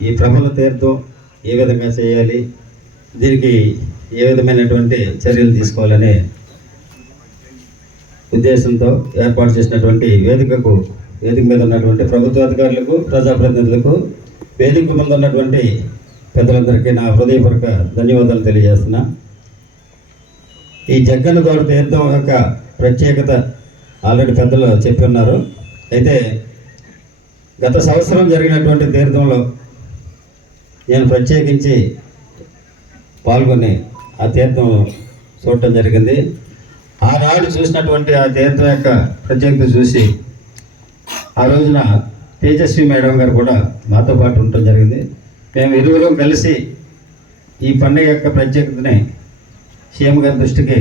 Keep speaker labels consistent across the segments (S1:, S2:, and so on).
S1: ఈ ప్రభల తీర్థం ఏ విధంగా చేయాలి దీనికి ఏ విధమైనటువంటి చర్యలు తీసుకోవాలనే ఉద్దేశంతో ఏర్పాటు చేసినటువంటి వేదికకు వేదిక మీద ఉన్నటువంటి ప్రభుత్వ అధికారులకు ప్రజాప్రతినిధులకు వేదిక ముందు ఉన్నటువంటి పెద్దలందరికీ నా హృదయపూర్వక ధన్యవాదాలు తెలియజేస్తున్నా. ఈ జగ్గన్న దోడ తీర్థం యొక్క ప్రత్యేకత ఆల్రెడీ పెద్దలు చెప్పి ఉన్నారు. అయితే గత సంవత్సరం జరిగినటువంటి తీర్థంలో నేను ప్రత్యేకించి పాల్గొని ఆ తీర్థం చూడటం జరిగింది. ఆనాడు చూసినటువంటి ఆ తీర్థం యొక్క ప్రత్యేకత చూసి ఆ రోజున తేజస్వి మేడం గారు కూడా మాతో పాటు ఉండటం జరిగింది. మేము ఇరువురం కలిసి ఈ పండుగ యొక్క ప్రత్యేకతని సీఎం గారి దృష్టికి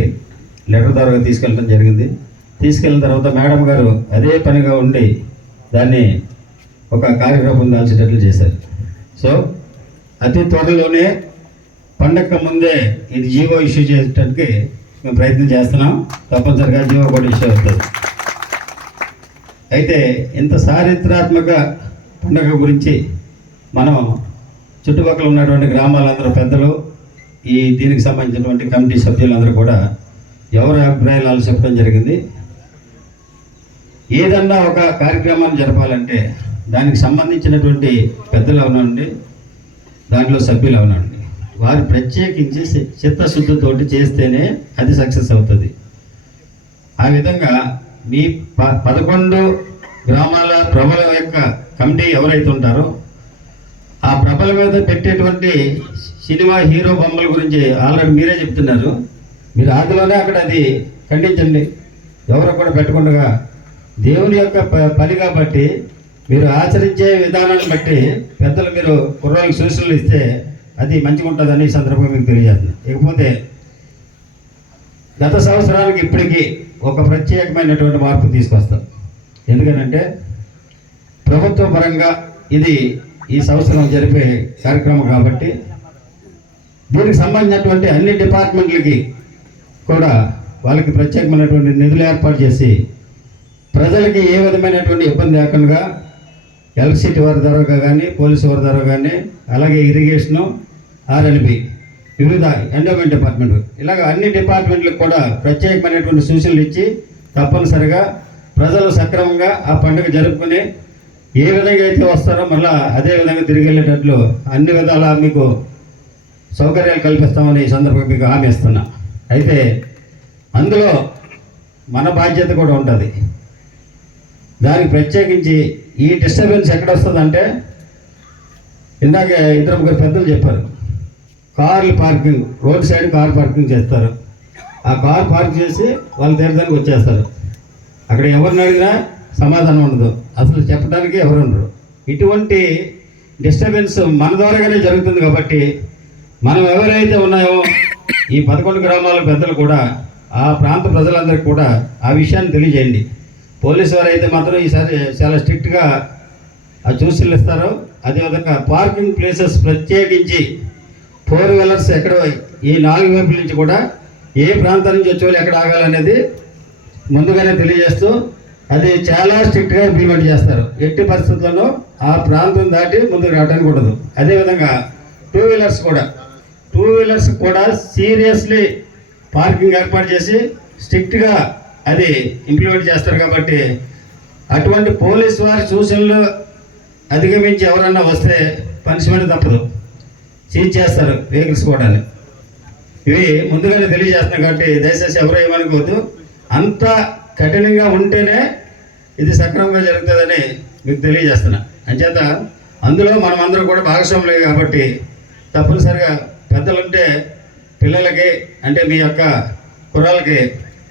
S1: లెటర్ ద్వారా తీసుకెళ్ళడం జరిగింది. తీసుకెళ్ళిన తర్వాత మేడం గారు అదే పనిగా ఉండి దాన్ని ఒక కార్యక్రమం దాల్చేటట్లు చేశారు. సో అతి త్వరలోనే పండగ ముందే ఇది జీవో ఇష్యూ చేసేటట్టుకి మేము ప్రయత్నం చేస్తున్నాం. తప్పనిసరిగా జీవో కూడా ఇష్యూ అవుతుంది. అయితే ఇంత చారిత్రాత్మక పండుగ గురించి మనం చుట్టుపక్కల ఉన్నటువంటి గ్రామాలందరూ పెద్దలు ఈ దీనికి సంబంధించినటువంటి కమిటీ సభ్యులందరూ కూడా ఎవరి అభిప్రాయాలు చెప్పడం జరిగింది. ఏదన్నా ఒక కార్యక్రమాన్ని జరపాలంటే దానికి సంబంధించినటువంటి పెద్దలు అవునండి దాంట్లో సభ్యులు అవునండి. వారు ప్రత్యేకించి చిత్తశుద్ధితోటి చేస్తేనే అది సక్సెస్ అవుతుంది. ఆ విధంగా మీ ప పదకొండు గ్రామాల ప్రభల యొక్క కమిటీ ఎవరైతే ఉంటారో ఆ ప్రభల మీద పెట్టేటువంటి సినిమా హీరో బొమ్మల గురించి ఆల్రెడీ మీరే చెప్తున్నారు. మీరు ఆదిలోనే అక్కడ అది ఖండించండి. ఎవరో కూడా పెట్టకుండా దేవుని యొక్క ప- పని కాబట్టి మీరు ఆచరించే విధానాన్ని బట్టి పెద్దలు మీరు కుర్రాలకు సూచనలు ఇస్తే అది మంచిగా ఉంటుందని సందర్భంగా మీకు తెలియజేస్తున్నాను. ఇకపోతే గత సంవత్సరానికి ఇప్పటికీ ఒక ప్రత్యేకమైనటువంటి మార్పు తీసుకొస్తాం. ఎందుకనంటే ప్రభుత్వ పరంగా ఇది ఈ సంవత్సరం జరిపే కార్యక్రమం కాబట్టి దీనికి సంబంధించినటువంటి అన్ని డిపార్ట్మెంట్లకి కూడా వాళ్ళకి ప్రత్యేకమైనటువంటి నిధులు ఏర్పాటు చేసి ప్రజలకి ఏ విధమైనటువంటి ఇబ్బంది లేకుండా ఎలక్ట్రిసిటీ వారి ద్వారా కానీ పోలీసు వారి ద్వారా కానీ అలాగే ఇరిగేషను ఆర్ఎన్బి వివిధ ఎండోమెంట్ డిపార్ట్మెంట్ ఇలాగ అన్ని డిపార్ట్మెంట్లకు కూడా ప్రత్యేకమైనటువంటి సూచనలు ఇచ్చి తప్పనిసరిగా ప్రజలు సక్రమంగా ఆ పండుగ జరుపుకుని ఏ విధంగా అయితే వస్తారో మళ్ళా అదే విధంగా తిరిగి వెళ్ళేటట్లు అన్ని విధాలా మీకు సౌకర్యాలు కల్పిస్తామని ఈ సందర్భంగా మీకు హామీ ఇస్తున్నా. అయితే అందులో మన బాధ్యత కూడా ఉంటుంది. దానికి ప్రత్యేకించి ఈ డిస్టర్బెన్స్ ఎక్కడ వస్తుందంటే ఇందాక ఇద్దరు ముగ్గురు పెద్దలు చెప్పారు. కార్లు parking road side car parking చేస్తారు. ఆ కార్ పార్క్ చేసి వాళ్ళు తీర్థానికి వచ్చేస్తారు. అక్కడ ఎవరిని అడిగినా సమాధానం ఉండదు. అసలు చెప్పడానికి ఎవరు ఉండరు. ఇటువంటి డిస్టర్బెన్స్ మన ద్వారాగానే జరుగుతుంది కాబట్టి మనం ఎవరైతే ఉన్నాయో ఈ పదకొండు గ్రామాల పెద్దలు కూడా ఆ ప్రాంత ప్రజలందరికీ కూడా ఆ విషయాన్ని తెలియజేయండి. పోలీసు వారు అయితే మాత్రం ఈసారి చాలా స్ట్రిక్ట్గా ఆ సూచనలు ఇస్తారు అదేవిధంగా పార్కింగ్ ప్లేసెస్ ప్రత్యేకించి ఫోర్ వీలర్స్ ఎక్కడ ఈ నాలుగు వైపుల నుంచి కూడా ఏ ప్రాంతం నుంచి వచ్చే వాళ్ళు ఎక్కడ ఆగాలనేది ముందుగానే తెలియజేస్తూ అది చాలా స్ట్రిక్ట్గా ఇంప్లిమెంట్ చేస్తారు. ఎట్టి పరిస్థితుల్లోనూ ఆ ప్రాంతం దాటి ముందుకు రావడానికి ఉండదు. అదేవిధంగా టూ వీలర్స్ కూడా. టూ వీలర్స్ కూడా సీరియస్లీ పార్కింగ్ ఏర్పాటు చేసి స్ట్రిక్ట్గా అది ఇంప్లిమెంట్ చేస్తారు కాబట్టి అటువంటి పోలీసు వారి సూచనలు అధిగమించి ఎవరన్నా వస్తే పనిష్మెంట్ తప్పదు. సీజ్ చేస్తారు వెహికల్స్ కూడా ఇవి ముందుగానే తెలియజేస్తున్నాం కాబట్టి దయచేసి ఎవరు ఏమనుకోవద్దు. అంత కఠినంగా ఉంటేనే ఇది సక్రమంగా జరుగుతుందని మీకు తెలియజేస్తున్నా. అంచేత అందులో మనం అందరం కూడా భాగస్వాములే కాబట్టి తప్పనిసరిగా పెద్దలుంటే పిల్లలకి అంటే మీ యొక్క కుర్రాలకి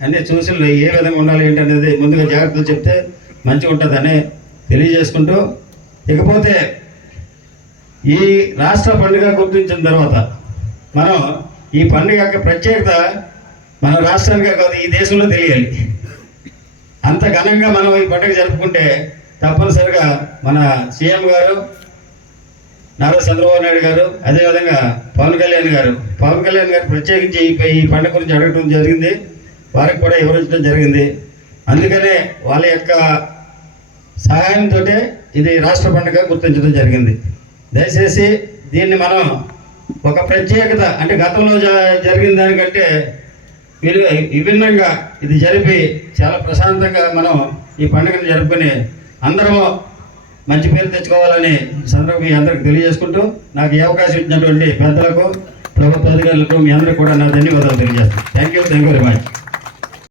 S1: అన్ని సూచనలు ఏ విధంగా ఉండాలి ఏంటి అనేది ముందుగా జాగ్రత్తలు చెప్తే మంచిగా ఉంటుందని తెలియజేసుకుంటూ ఇకపోతే ఈ రాష్ట్ర పండుగ గుర్తించిన తర్వాత మనం ఈ పండుగ యొక్క ప్రత్యేకత మన రాష్ట్రానికే కాదు ఈ దేశంలో తెలియాలి. అంత ఘనంగా మనం ఈ పండుగ జరుపుకుంటే తప్పనిసరిగా మన సీఎం గారు నారా చంద్రబాబు నాయుడు గారు అదేవిధంగా పవన్ కళ్యాణ్ గారు. పవన్ కళ్యాణ్ గారు ప్రత్యేకించి ఈ ఈ పండుగ గురించి అడగడం జరిగింది. వారికి కూడా వివరించడం జరిగింది. అందుకనే వాళ్ళ యొక్క సహాయంతో ఇది రాష్ట్ర పండుగ గుర్తించడం జరిగింది. దయచేసి దీన్ని మనం ఒక ప్రత్యేకత అంటే గతంలో జరిగిన దానికంటే వీరు విభిన్నంగా ఇది జరిపి చాలా ప్రశాంతంగా మనం ఈ పండుగను జరుపుకొని అందరము మంచి పేరు తెచ్చుకోవాలని సందర్భం మీ అందరికి తెలియజేసుకుంటూ నాకు ఈ అవకాశం ఇచ్చినటువంటి పెద్దలకు ప్రభుత్వ అధికారులకు మీ అందరికీ కూడా నా ధన్యవాదాలు తెలియజేస్తాను thank you thank you very much